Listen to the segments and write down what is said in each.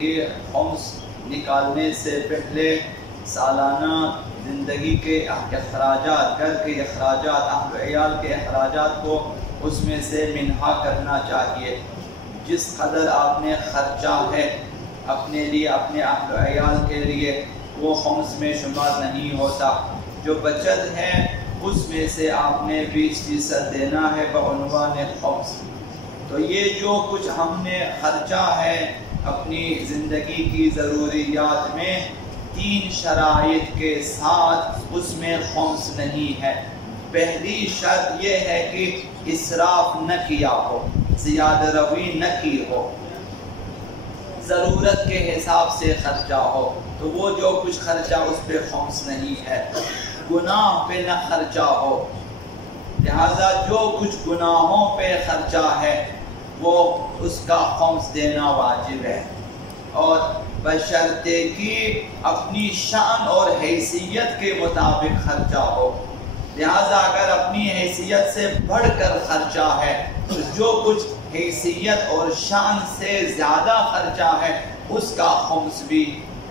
کہ خمس نکالنے سے پہلے سالانہ زندگی کے اخراجات، گھر کے اخراجات، اہل و عیال کے اخراجات کو اس میں سے منہا کرنا چاہیے۔ جس قدر آپ نے خرچہ ہے اپنے لیے، اپنے اہل و عیال کے لیے، وہ خمس میں شمار نہیں ہوتا۔ جو بچت ہے اس میں سے آپ نے 20% دینا ہے بعنوان خمس۔ تو یہ جو کچھ ہم نے خرچہ ہے اپنی زندگی کی ضروریات میں، 3 شرائط کے ساتھ اس میں خمس نہیں ہے۔ پہلی شرط یہ ہے کہ اسراف نہ کیا ہو، زیادہ روی نہ کی ہو، ضرورت کے حساب سے خرچہ ہو، تو وہ جو کچھ خرچہ اس پہ خمس نہیں ہے۔ گناہ پہ نہ خرچہ ہو، لہذا جو کچھ گناہوں پہ خرچہ ہے وہ اس کا خمس دینا واجب ہے، اور بشرطے کہ اپنی شان اور حیثیت کے مطابق خرچہ ہو۔ لہذا اگر اپنی حیثیت سے بڑھ کر خرچہ ہے تو جو کچھ حیثیت اور شان سے زیادہ خرچہ ہے اس کا خمس بھی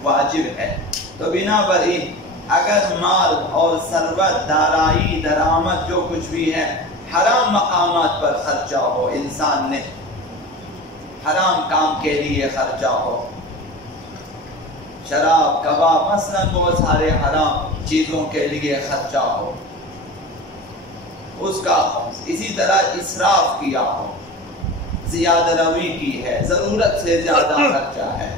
واجب ہے۔ تو بنا بری اگر مال اور ثروت، دارائی، درآمد جو کچھ بھی ہے حرام مقامات پر خرچہ ہو، انسان نے حرام کام کے لیے خرچہ ہو، شراب، کباب، مثلا بہت سارے حرام چیزوں کے لیے خرچہ ہو، اس کا خمس۔ اسی طرح اسراف کیا ہو، زیادہ روی کی ہے، ضرورت سے زیادہ خرچہ ہے،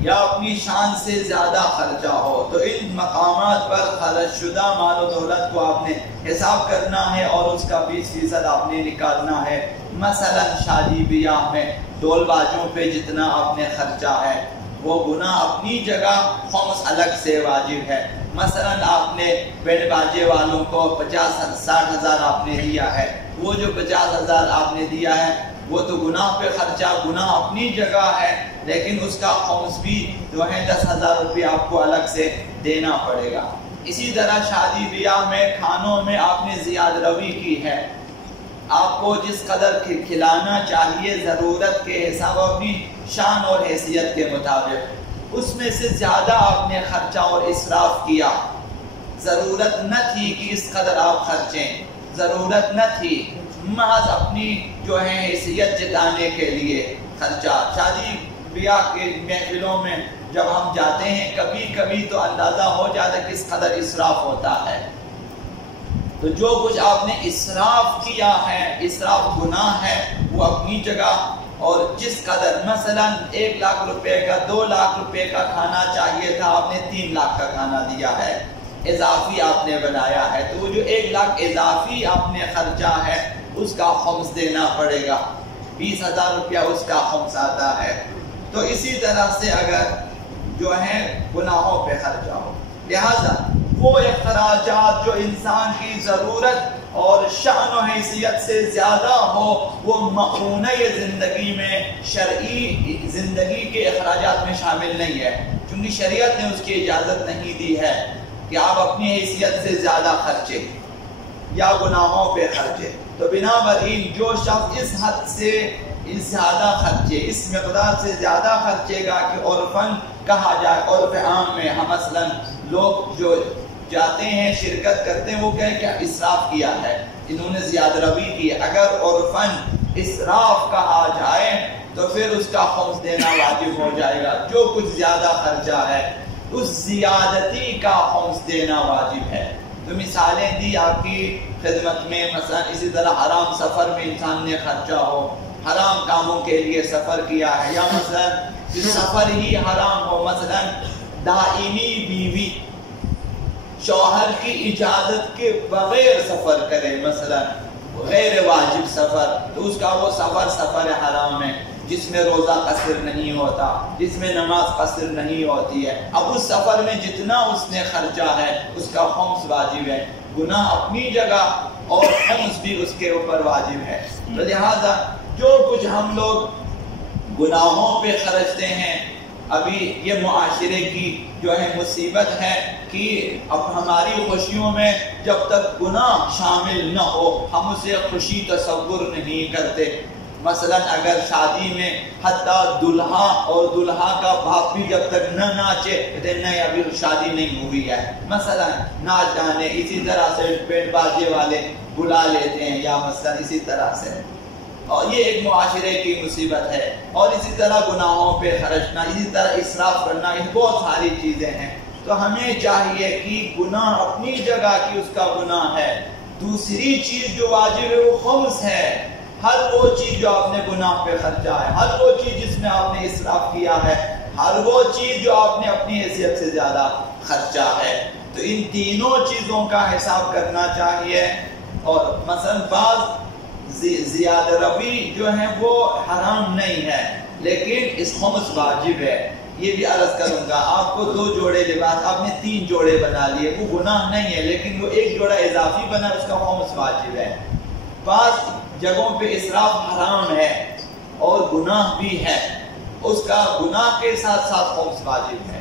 یا اپنی شان سے زیادہ خرچہ ہو، تو ان مقامات پر خرچ شدہ مال و دولت کو آپ نے حساب کرنا ہے اور اس کا 20% آپ نے نکالنا ہے۔ مثلا شادی بیاہ میں ڈول بازوں پہ جتنا آپ نے خرچہ ہے وہ گناہ اپنی جگہ، خمس الگ سے واجب ہے۔ مثلا آپ نے بینڈ باجے والوں کو 50-60 ہزار آپ نے دیا ہے، وہ جو 50 ہزار آپ نے دیا ہے وہ تو گناہ پہ خرچہ، گناہ اپنی جگہ ہے، لیکن اس کا خمس بھی جو ہے 10,000 روپے آپ کو الگ سے دینا پڑے گا۔ اسی طرح شادی بیاہ میں کھانوں میں آپ نے زیادہ روی کی ہے، آپ کو جس قدر کھلانا چاہیے ضرورت کے حساب، اپنی شان اور حیثیت کے مطابق، اس میں سے زیادہ آپ نے خرچہ اور اسراف کیا، ضرورت نہ تھی کہ اس قدر آپ خرچیں، ضرورت نہ تھی، محض اپنی جو ہے حیثیت جتانے کے لیے خرچہ۔ شادی بیاہ کے محفلوں میں جب ہم جاتے ہیں کبھی کبھی تو اندازہ ہو جاتا ہے کس قدر اسراف ہوتا ہے۔ تو جو کچھ آپ نے اسراف کیا ہے، اسراف گناہ ہے، وہ اپنی جگہ، اور جس قدر مثلا 1 لاکھ روپے کا، 2 لاکھ روپے کا کھانا چاہیے تھا، آپ نے 3 لاکھ کا کھانا دیا ہے، اضافی آپ نے بنایا ہے، تو وہ جو 1 لاکھ اضافی آپ نے خرچہ ہے اس کا خمس دینا پڑے گا، 20,000 روپیہ اس کا خمس آتا ہے۔ تو اسی طرح سے اگر جو ہے گناہوں پہ خرچہ ہو، لہذا وہ اخراجات جو انسان کی ضرورت اور شان و حیثیت سے زیادہ ہو وہ مقرونہ زندگی میں، شرعی زندگی کے اخراجات میں شامل نہیں ہے، کیونکہ شریعت نے اس کی اجازت نہیں دی ہے کہ آپ اپنی حیثیت سے زیادہ خرچے یا گناہوں پہ خرچے۔ تو بنابراین جو شخص اس حد سے زیادہ خرچے، اس مقدار سے زیادہ خرچے گا کہ عرفاً کہا جائے، عرف عام میں ہم مثلا لوگ جو جاتے ہیں شرکت کرتے ہیں وہ کہیں کہ اسراف کیا ہے، انہوں نے زیادہ روی کی ہے، اگر عرفاً اسراف کہا جائے تو پھر اس کا خمس دینا واجب ہو جائے گا۔ جو کچھ زیادہ خرچہ ہے اس زیادتی کا خمس دینا واجب ہے۔ تو مثالیں دی آپ کی خدمت میں، مثلا اسی طرح حرام سفر میں انسان نے خرچہ ہو، حرام کاموں کے لیے سفر کیا ہے، یا مثلا سفر ہی حرام ہو، مثلا دائمی بیوی شوہر کی اجازت کے بغیر سفر کرے، مثلا غیر واجب سفر، تو اس کا وہ سفر حرام ہے، جس میں روزہ قصر نہیں ہوتا، جس میں نماز قصر نہیں ہوتی ہے۔ اب اس سفر میں جتنا اس نے خرچہ ہے اس کا خمس واجب ہے، گناہ اپنی جگہ اور خمس بھی اس کے اوپر واجب ہے۔ تو لہذا جو کچھ ہم لوگ گناہوں پہ خرچتے ہیں، ابھی یہ معاشرے کی جو ہے مصیبت ہے کہ اب ہماری خوشیوں میں جب تک گناہ شامل نہ ہو ہم اسے خوشی تصور نہیں کرتے۔ مثلا اگر شادی میں حتیٰ دلہا اور دلہا کا باپ بھی جب تک نہ ناچے کہتے نہیں ابھی شادی نہیں ہوئی ہے، مثلا ناچ گانے، اسی طرح سے بینڈ باجے والے بلا لیتے ہیں، یا مثلا اسی طرح سے، اور یہ ایک معاشرے کی مصیبت ہے۔ اور اسی طرح گناہوں پہ خرچنا، اسی طرح اسراف کرنا، یہ بہت ساری چیزیں ہیں۔ تو ہمیں چاہیے کہ گناہ اپنی جگہ کی اس کا گناہ ہے، دوسری چیز جو واجب ہے وہ خمس ہے۔ ہر وہ چیز جو آپ نے گناہ پہ خرچا ہے، ہر وہ چیز جس میں آپ نے اسراف کیا ہے، ہر وہ چیز جو آپ نے اپنی حیثیت سے زیادہ خرچا ہے، تو ان تینوں چیزوں کا حساب کرنا چاہیے۔ اور مثلا بعض زیادہ روی جو ہے وہ حرام نہیں ہے، لیکن اس خمس واجب ہے۔ یہ بھی عرض کروں گا، آپ کو 2 جوڑے لباس، آپ نے 3 جوڑے بنا لیے، وہ گناہ نہیں ہے، لیکن وہ 1 جوڑا اضافی بنا، اس کا خمس واجب ہے۔ بعض جگہوں پہ اسراف حرام ہے اور گناہ بھی ہے، اس کا گناہ کے ساتھ ساتھ خمس واجب ہے۔